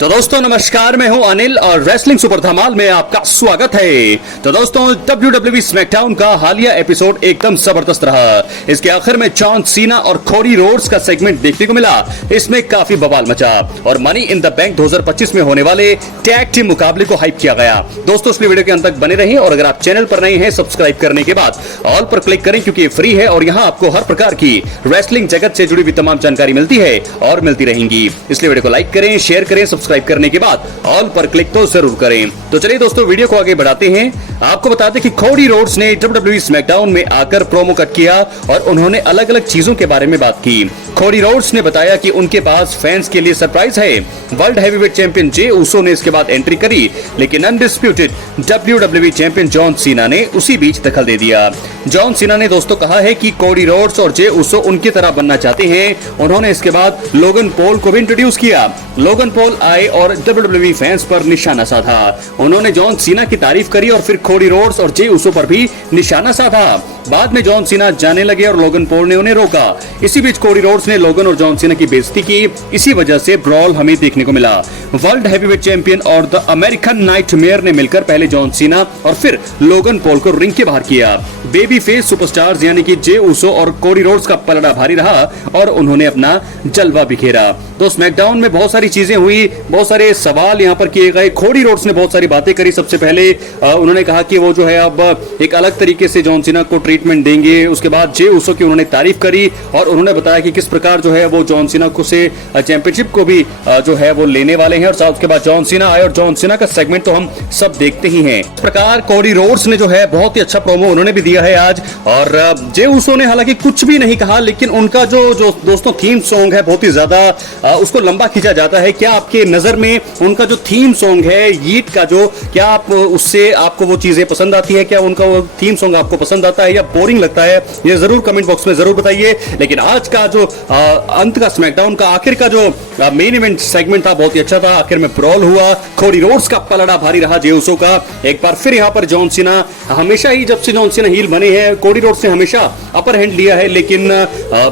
तो दोस्तों नमस्कार, मैं हूं अनिल और रेसलिंग सुपर धमाल में आपका स्वागत है। तो दोस्तों WWE स्मैकडाउन का हालिया एपिसोड एकदम जबरदस्त रहा। इसके आखिर में जॉन सीना और कोडी रोड्स का सेगमेंट देखने को मिला। इसमें काफी बवाल मचा और मनी इन द बैंक 2025 में होने वाले टैग टीम मुकाबले को हाइप किया गया। दोस्तों इस वीडियो के अंत तक बने रहें और अगर आप चैनल पर नए हैं सब्सक्राइब करने के बाद ऑल पर क्लिक करें क्योंकि ये फ्री है और यहाँ आपको हर प्रकार की रेसलिंग जगत से जुड़ी हुई तमाम जानकारी मिलती है और मिलती रहेंगी। इसलिए वीडियो को लाइक करें, शेयर करें, सब्सक्राइब करने के बाद ऑल पर क्लिक तो जरूर करें। तो चलिए दोस्तों वीडियो को आगे बढ़ाते हैं। आपको बता दें कि कोडी रोड्स ने WWE स्मैकडाउन में आकर प्रोमो कट किया और उन्होंने अलग अलग चीजों के बारे में बात की। कोडी रोड्स ने बताया कि उनके पास फैंस के लिए सरप्राइज है। वर्ल्ड हैवीवेट चैंपियन जे उसो ने इसके बाद एंट्री करी, लेकिन undisputed WWE champion John Cena ने उसी बीच दखल दे दिया। जॉन सीना ने दोस्तों कहा है कि कोडी रोड्स और जे उसो उनकी तरह बनना चाहते हैं। उन्होंने इसके बाद लोगन पॉल को भी इंट्रोड्यूस किया। लोगन पॉल आए और WWE फैंस पर निशाना साधा। उन्होंने जॉन सीना की तारीफ करी और फिर कोडी रोड्स और जे उसो पर भी निशाना साधा। बाद में जॉन सीना जाने लगे और लोगन पॉल ने उन्हें रोका। इसी बीच कोडी रोड्स ने लोगन और जॉन सीना की बेइज्जती की। इसी वजह से ब्रॉल हमें देखने को मिला। वर्ल्ड हैवीवेट चैंपियन और द अमेरिकन नाइटमेयर ने मिलकर पहले जॉन सीना और फिर लोगन पॉल को रिंग के बाहर किया। बेबी फेस सुपरस्टार्स यानी कि जे उसो और कोडी रोड्स का पलड़ा भारी रहा और उन्होंने अपना जलवा बिखेरा। तो स्मैकडाउन में बहुत सारी चीजें हुई, बहुत सारे सवाल यहाँ पर किए गए। कोडी रोड्स ने बहुत सारी बातें करी। सबसे पहले उन्होंने कहा कि वो जो है अब एक अलग तरीके से जॉन सीना को ट्रीटमेंट देंगे। उसके बाद जे उसो की उन्होंने तारीफ करी और उन्होंने बताया कि किस प्रकार जो है वो जॉन सीना को से चैंपियनशिप को भी जो है वो लेने वाले हैं। और उसके बाद जॉन सीना आए और जॉन सीना का सेगमेंट तो हम सब देखते ही हैं। इस प्रकार कोडी रोड्स ने जो है बहुत ही अच्छा प्रोमो उन्होंने भी दिया है आज। और जे उसो ने हालांकि कुछ भी नहीं कहा, लेकिन उनका जो दोस्तों थीम सॉन्ग है बहुत ही ज्यादा उसको लंबा खींचा जाता है। क्या आपके नजर में उनका जो थीम सॉन्ग है यीट का जो, क्या आप उससे आपको वो चीजें पसंद आती है? क्या उनका वो थीम सॉन्ग आपको पसंद आता है या बोरिंग लगता है? ये जरूर कमेंट बॉक्स में जरूर बताइए। लेकिन आज का जो अंत का स्मैकडाउन का आखिर का जो मेन इवेंट सेगमेंट था बहुत ही अच्छा था। आखिर में ब्रॉल हुआ, कोडी रोड्स का पलड़ा भारी रहा जे उसो का। एक बार फिर यहाँ पर जॉन सीना, हमेशा ही जब से जॉन सीना हील बने हैं कोडी रोड्स ने हमेशा अपर हैंड लिया है, लेकिन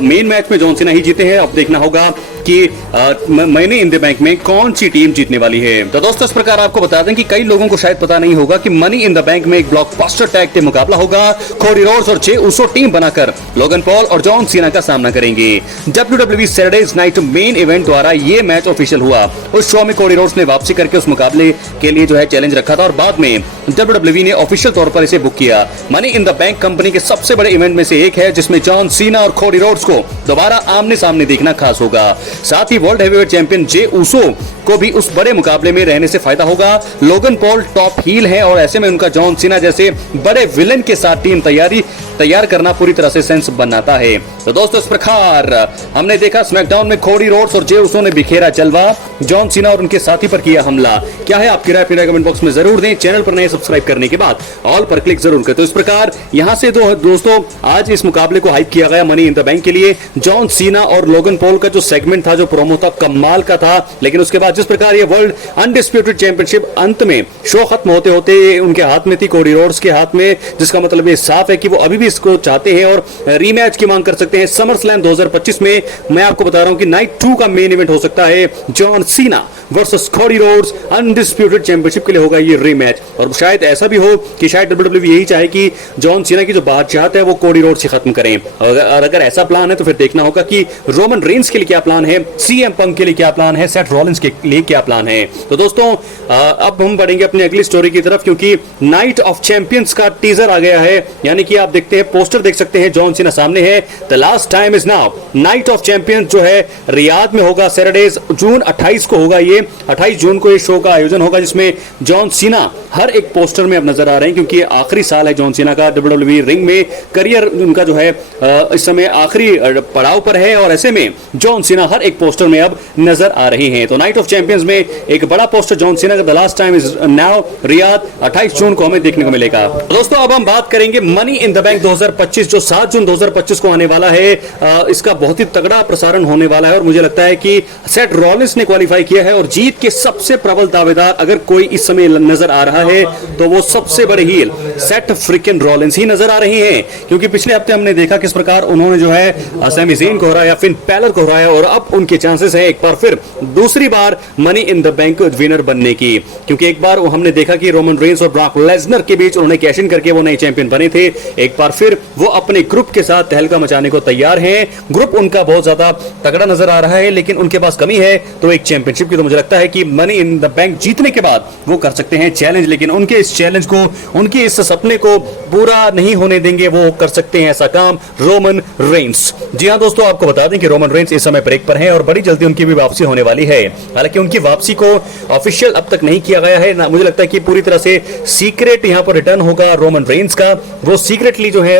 मेन मैच में जॉन सीना ही जीते हैं। अब देखना होगा कि मनी इन द बैंक में कौन सी टीम जीतने वाली है। तो दोस्तों इस प्रकार आपको बता दें कि कई लोगों को शायद पता नहीं होगा कि मनी इन द बैंक में एक ब्लॉकबस्टर टैग टीम मुकाबला होगा। कोडी रोड्स और जे उसो टीम बनाकर लोगन पॉल और जॉन सीना का सामना करेंगे। WWE Saturday night main event द्वारा ये मैच ऑफिशियल हुआ। उस शो में कोडी रोड्स ने वापसी करके उस मुकाबले के लिए जो है चैलेंज रखा था और बाद में WWE ने ऑफिशियल तौर पर इसे बुक किया। Money in the bank company के सबसे बड़े इवेंट में से एक है जिसमें जॉन सीना और कोडी रोड्स को दोबारा आमने सामने देखना खास होगा। साथ ही वर्ल्ड हैवीवेट चैंपियन जे उसो को भी उस बड़े मुकाबले में रहने से फायदा होगा। लोगन पॉल टॉप हील है और ऐसे में उनका जॉन सीना जैसे बड़े विलेन के साथ टीम तैयार करना पूरी तरह से सेंस बनाता है। तो दोस्तों इस प्रकार हमने देखा स्मैकडाउन में कोडी रोड्स और जे उसो ने बिखेरा जलवा, जॉन सीना और उनके साथी पर किया हमला। क्या है आपकी राय? अपनी कमेंट बॉक्स में जरूर दें। चैनल पर नए सब्सक्राइब करने के बाद ऑल पर क्लिक जरूर करें। तो इस प्रकार यहां से दोस्तों आज इस मुकाबले को हाइप किया गया मनी इन द बैंक के लिए। जॉन सीना और लोगन पॉल का जो सेगमेंट था, जो प्रोमो था, कमाल का था। लेकिन उसके बाद जिस प्रकार ये वर्ल्ड अनडिस्प्यूटेड चैंपियनशिप अंत में शो खत्म होते होते उनके हाथ में थी, कोडी रोड्स के हाथ में, जिसका मतलब ये साफ है कि वो अभी भी इसको चाहते हैं और रीमैच की मांग कर सकते हैं समर स्लैम 2025 में। मैं आपको बता रहा हूं कि नाइट 2 का मेन इवेंट हो सकता है John Cena versus Cody Rhodes undisputed championship के लिए होगा ये रीमैच। और शायद ऐसा भी हो कि शायद WWE यही चाहे कि जॉन सीना की जो बादशाहत है वो कोडी रोड्स से खत्म करें। और अगर ऐसा प्लान है तो फिर देखना होगा कि रोमन रेंस के लिए क्या प्लान है, CM पंक के लिए क्या प्लान है, सेथ रॉलिंस के लिए क्या प्लान है। तो दोस्तों अब हम बढ़ेंगे अपनी अगली स्टोरी की तरफ, क्योंकि नाइट ऑफ चैंपियंस का टीजर आ गया है। यानी कि आप देखते हैं, पोस्टर देख सकते हैं, जॉन सीना सामने है। The last time is now. Night of champions जो है रियाद में होगा, सैटरडे जून 28 को होगा। ये 28 जून को इस शो का आयोजन होगा जिसमें जॉन सीना हर एक पोस्टर में अब नजर आ रहे हैं, क्योंकि आखिरी साल है जॉन सीना का WWE रिंग में। करियर उनका जो है इस समय आखिरी पड़ाव पर है और ऐसे में जॉन सीना हर एक पोस्टर में अब नजर आ रहे हैं। तो नाइट ऑफ चैंपियंस में एक बड़ा पोस्टर जॉन सीना का the last time is now Riyadh 28 जून को हमें देखने को मिलेगा। दोस्तों अब हम बात करेंगे मनी इन द बैंक 2025 जो 7 जून 2025 को आने वाला है, इसका बहुत ही तगड़ा प्रसारण होने वाला है और मुझे लगता है कि सेथ रॉलिंस ने क्वालिफाई किया है और जीत के सबसे प्रबल दावेदार अगर कोई इस समय नजर आ रहा है तो वो सबसे बड़े हील सेथ फ्रिकन रॉलिंस ही नजर आ रहे हैं, क्योंकि पिछले हफ्ते हमने देखा किस प्रकार उन्होंने जो है सैमी ज़ेन को हराया, फिन बैलर को हराया और अब उनके चांसेस है एक बार फिर दूसरी बार money in the bank winner बनने की, क्योंकि एक बार हमने देखा कि रोमन रेंस और ब्रॉक लेसनर के बीच उन्होंने कैश इन करके वो नए चैंपियन बने थे। एक बार फिर वो अपने ग्रुप के साथ तहलका मचाने को तैयार हैं। ग्रुप उनका बहुत ज्यादा तगड़ा नजर आ रहा है, लेकिन उनके पास कमी है तो एक चैंपियनशिप की। तो मुझे लगता है कि मनी इन द बैंक जीतने के बाद वो कर सकते हैं चैलेंज, लेकिन उनके इस चैलेंज को, उनके इस सपने को पूरा नहीं होने देंगे। वो कर सकते हैं ऐसा काम रोमन रेंस। जी हां दोस्तों, आपको बता दें कि रोमन रेंस इस समय ब्रेक पर हैं और बड़ी जल्दी उनकी भी वापसी होने वाली है। हालांकि उनकी वापसी को ऑफिशियल अब तक नहीं किया गया है ना, मुझे लगता है कि पूरी तरह से सीक्रेट यहां पर रिटर्न होगा रोमन रेंस का। वो सीक्रेटली जो है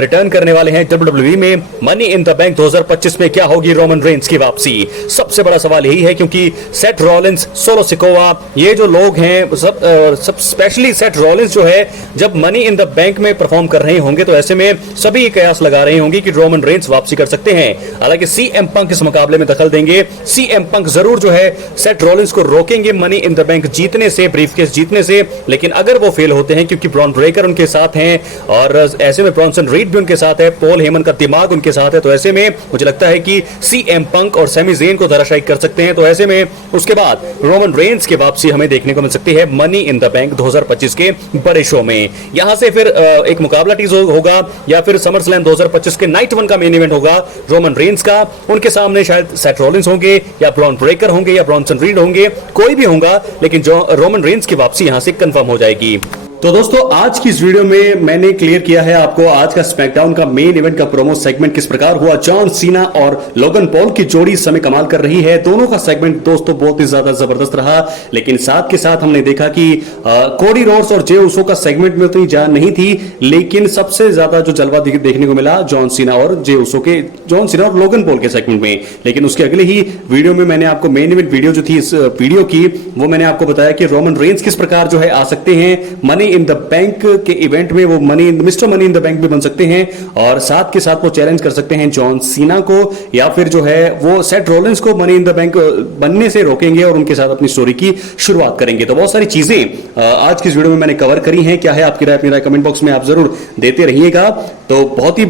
रिटर्न करने वाले हैं WWE में। मनी इन द बैंक 2025 में क्या होगी रोमन रेंस की वापसी, सबसे बड़ा सवाल यही है, क्योंकि सेथ रॉलिंस, सोलो सिकोवा, ये जो लोग हैं सब स्पेशली सेथ रॉलिंस जो है जब मनी इन द बैंक में परफॉर्म कर रहे होंगे तो ऐसे में सभी कयास लगा रहे होंगे कि रोमन रेंस वापसी कर सकते हैं। हालांकि CM पंक इस मुकाबले में दखल देंगे। CM पंक जरूर जो है सेथ रॉलिंस को रोकेंगे मनी इन द बैंक जीतने से, ब्रीफकेस जीतने से, लेकिन अगर वो फेल होते हैं, क्योंकि ब्रॉन ब्रेकर उनके साथ हैं और ऐसे में ब्रॉन्सन रीड भी उनके साथ है, पॉल हेमन का दिमाग उनके साथ है, तो ऐसे में मुझे लगता है कि CM पंक और सैमी ज़ेन को धराशायी कर सकते हैं। तो ऐसे में उसके बाद रोमन रेंस की वापसी हमें देखने को मिल सकती है मनी इन द बैंक 2025 के बड़े शो में। यहां से फिर एक मुकाबला टीज होगा या फिर समर स्लैम 2025 के नाइट 1 का मेन इवेंट होगा रोमन रेंस का। उनके सामने शायद सेथ रॉलिंस होंगे या ब्रॉन ब्रेकर होंगे या ब्रॉन्सन रीड होंगे, कोई भी होगा, लेकिन जो रोमन रेंस की वापसी यहां से कंफर्म हो जाएगी। तो दोस्तों, आज की इस वीडियो में मैंने क्लियर किया है आपको आज का स्मैकडाउन का मेन इवेंट का प्रोमो सेगमेंट किस प्रकार हुआ। जॉन सीना और लोगन पॉल की जोड़ी इस समय कमाल कर रही है। दोनों का सेगमेंट दोस्तों बहुत ही ज्यादा जबरदस्त रहा, लेकिन साथ के साथ हमने देखा कि कोडी रोड्स और जे उसो का सेगमेंट में उतनी जान नहीं थी, लेकिन सबसे ज्यादा जो जलवा देखने को मिला जॉन सीना और जे उसो के, जॉन सीना और लोगन पॉल के सेगमेंट में। लेकिन उसके अगले ही वीडियो में मैंने आपको मेन इवेंट वीडियो जो थी इस वीडियो की, वो मैंने आपको बताया कि रोमन रेंस किस प्रकार जो है आ सकते हैं मनी इन द बैंक के इवेंट में। वो mister money in the bank भी बन सकते हैं और साथ के साथ वो चैलेंज कर सकते हैं जॉन सीना को, या फिर जो है वो सेथ रॉलिंस को मनी इन द बैंक बनने से रोकेंगे और उनके साथ अपनी स्टोरी की शुरुआत करेंगे। तो बहुत सारी चीजें आज की इस वीडियो में मैंने कवर करी हैं। क्या है आपकी राय, अपनी राय कमेंट बॉक्स में आप जरूर देते रहिएगा। तो बहुत ही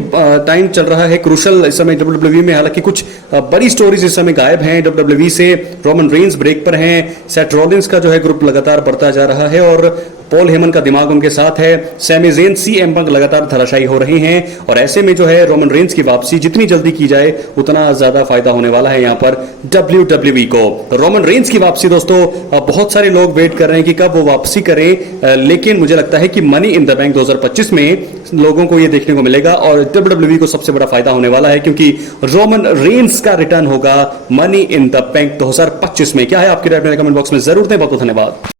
टाइम चल रहा है क्रूशल इस समय WWE में। हालांकि कुछ बड़ी स्टोरीज इस समय गायब हैं WWE से। रोमन रेंस ब्रेक पर हैं, सेथ रॉलिंस का जो है ग्रुप लगातार बढ़ता जा रहा है और पॉल हेमन का दिमाग उनके साथ है, सैमी ज़ेन, CM पंक लगातार धराशायी हो रहे हैं और ऐसे में जो है रोमन रेंस की वापसी जितनी जल्दी की जाए उतना ज्यादा फायदा होने वाला है यहाँ पर WWE को। रोमन रेंस की वापसी दोस्तों बहुत सारे लोग वेट कर रहे हैं कि कब वो वापसी करें, लेकिन मुझे लगता है कि मनी इन द बैंक 2025 में लोगों को ये देखने को मिलेगा और WWE को सबसे बड़ा फायदा होने वाला है, क्योंकि रोमन रेंस का रिटर्न होगा मनी इन द बैंक 2025 में। क्या है आपकी राय, कमेंट बॉक्स में जरूर दें। बहुत बहुत धन्यवाद।